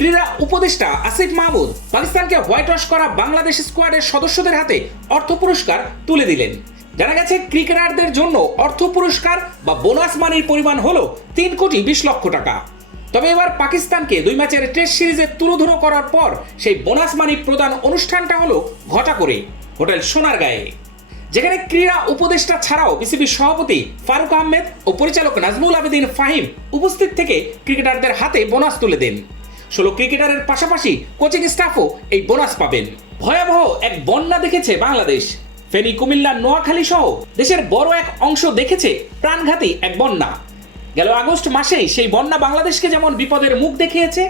ক্রীড়া উপদেষ্টা আসিফ মাহমুদ পাকিস্তানকে হোয়াইট ওয়াশ করা বাংলাদেশ স্কোয়াডের সদস্যদের হাতে অর্থ পুরস্কার তুলে দিলেন। জানা গেছে, ক্রিকেটারদের জন্য অর্থ পুরস্কার বা বোনাস মানির পরিমাণ হলো তিন কোটি বিশ লক্ষ টাকা। তবে এবার পাকিস্তানকে দুই ম্যাচের টেস্ট সিরিজে তুলোধুনো করার পর সেই বোনাস মানি প্রদান অনুষ্ঠানটা হলো ঘটা করে, হোটেল সোনার সোনারগাঁয়ে। যেখানে ক্রীড়া উপদেষ্টা ছাড়াও বিসিবি সভাপতি ফারুক আহমেদ ও পরিচালক নাজমুল আবেদিন ফাহিম উপস্থিত থেকে ক্রিকেটারদের হাতে বোনাস তুলে দেন। ষোলো ক্রিকেটারের পাশাপাশি কোচিং স্টাফও এই বোনাস পাবেন। ভয়াবহ এক বন্যা দেখেছে বাংলাদেশ। ফেনী, কুমিল্লা, নোয়াখালী সহ দেশের বড় এক অংশ দেখেছে প্রাণঘাতী এক বন্যা। গেল আগস্ট মাসেই সেই বন্যা বাংলাদেশকে যেমন বিপদের মুখ দেখিয়েছে,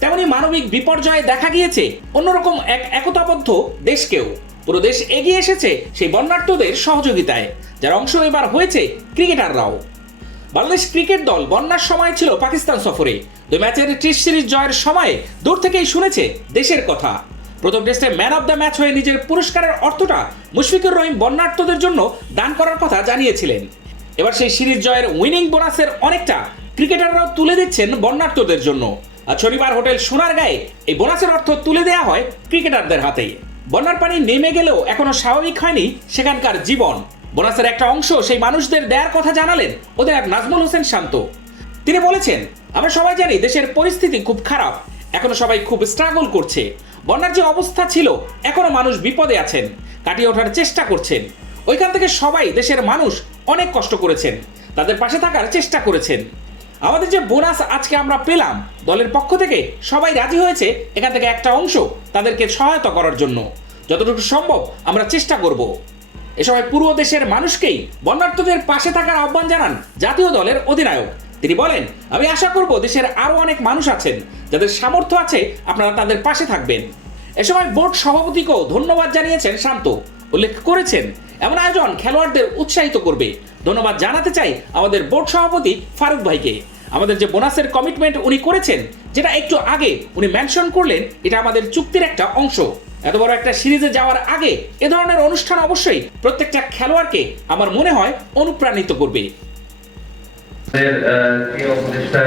তেমনি মানবিক বিপর্যয়ে দেখা গিয়েছে অন্যরকম এক একতাবদ্ধ দেশকেও। পুরো দেশ এগিয়ে এসেছে সেই বন্যার্থদের সহযোগিতায়, যার অংশ এবার হয়েছে ক্রিকেটাররাও। বাংলাদেশ ক্রিকেট দল বন্যার সময় ছিল পাকিস্তান সফরে। দুই ম্যাচের টেস্ট সিরিজ জয়ের সময়ে দূর থেকেই শুনেছে দেশের কথা। প্রথম টেস্টে ম্যান অব দ্য ম্যাচ হয়ে নিজের পুরস্কারের অর্থটা মুশফিকুর রহিম বন্যার্থদের জন্য দান করার কথা জানিয়েছিলেন। এবার সেই সিরিজ জয়ের উইনিং বোনাসের অনেকটা ক্রিকেটাররাও তুলে দিচ্ছেন বন্যার্থদের জন্য। আর শনিবার হোটেল সোনার গায়ে এই বোনাসের অর্থ তুলে দেওয়া হয় ক্রিকেটারদের হাতে বন্যার পানি নেমে গেলেও এখনও স্বাভাবিক হয়নি সেখানকার জীবন। বোনাসের একটা অংশ সেই মানুষদের দেয়ার কথা জানালেন ওদের এক নাজমুল হোসেন শান্ত। তিনি বলেছেন, আমরা সবাই জানি দেশের পরিস্থিতি খুব খারাপ, এখনও সবাই খুব স্ট্রাগল করছে। বন্যার যে অবস্থা ছিল, এখনও মানুষ বিপদে আছেন, কাটিয়ে ওঠার চেষ্টা করছেন। ওইখান থেকে সবাই দেশের মানুষ অনেক কষ্ট করেছেন, তাদের পাশে থাকার চেষ্টা করেছেন। আমাদের যে বোনাস আজকে আমরা পেলাম, দলের পক্ষ থেকে সবাই রাজি হয়েছে এখান থেকে একটা অংশ তাদেরকে সহায়তা করার জন্য। যতটুকু সম্ভব আমরা চেষ্টা করব। এ সময় পুরো দেশের মানুষকেই বন্যার্থদের পাশে থাকার আহ্বান জানান জাতীয় দলের অধিনায়ক। তিনি বলেন, আমি আশা করব দেশের আরও অনেক মানুষ আছেন, যাদের সামর্থ্য আছে আপনারা তাদের পাশে থাকবেন। এ সময় বোর্ড সভাপতিকেও ধন্যবাদ জানিয়েছেন শান্ত। উল্লেখ করেছেন, এমন আয়োজন খেলোয়াড়দের উৎসাহিত করবে। ধন্যবাদ জানাতে চাই আমাদের বোর্ড সভাপতি ফারুক ভাইকে। আমাদের যে বোনাসের কমিটমেন্ট উনি করেছেন, যেটা একটু আগে উনি মেনশন করলেন, এটা আমাদের চুক্তির একটা অংশ। এত বড় একটা সিরিজে যাওয়ার আগে এ ধরনের অনুষ্ঠান অবশ্যই প্রত্যেকটা খেলোয়াড়কে আমার মনে হয় অনুপ্রাণিত করবে। আমাদের উপদেষ্টা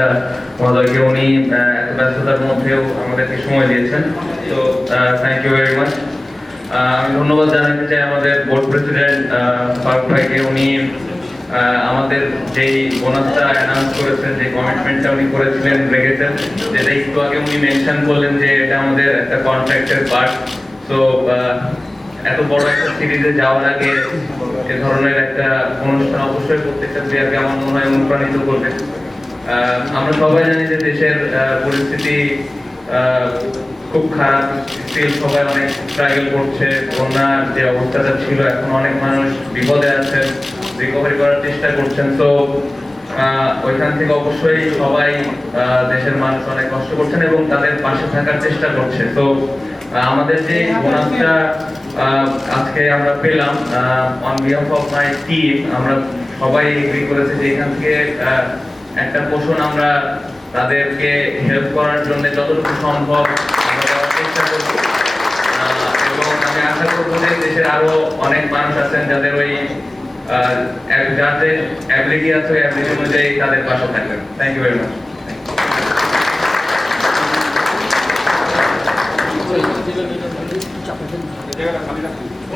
আমি ধন্যবাদ জানাতে চাই আমাদের বোর্ড প্রেসিডেন্ট ফারুক ভাইকে। উনি আমাদের যেই বোনাসটা অ্যানাউন্স করেছেন, যে কমিটমেন্টটা উনি করেছিলেন রেখেছেন যেটা একটু আগে উনি মেনশন করলেন যে এটা আমাদের একটা কন্ট্রাক্টের পার্ট তো এত বড় একটা সিরিজে যাওয়ার আগে এ ধরনের একটা অনুষ্ঠান অবশ্যই প্রত্যেকটা প্লেয়ারকে আমার মনে হয় অনুপ্রাণিত করবে। আমরা সবাই জানি যে দেশের পরিস্থিতি খুব খারাপ। স্টিল সবাই অনেক স্ট্রাগল করছে। বন্যার যে অবস্থাটা ছিল, এখন অনেক মানুষ বিপদে আছেন রিকভারি করার চেষ্টা করছেন। তো ওইখান থেকে অবশ্যই সবাই দেশের মানুষ অনেক কষ্ট করছেন এবং তাদের পাশে থাকার চেষ্টা করছে তো আমাদের যে বোনাসটা আজকে আমরা পেলাম on behalf of my team আমরা সবাই এগ্রি করেছে যে এখান থেকে একটা পোষণ আমরা তাদেরকে হেল্প করার জন্য যতটুকু সম্ভব এবং আমি আশা করব যে দেশের আরও অনেক মানুষ আছেন যাদের ওই যাদের অ্যাবিলিটি আছে ওই অ্যাবিলিটি অনুযায়ী তাদের পাশে থাকবেন। থ্যাংক ইউ ভেরি মাচ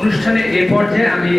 অনুষ্ঠানে এ পর্যায়ে আমি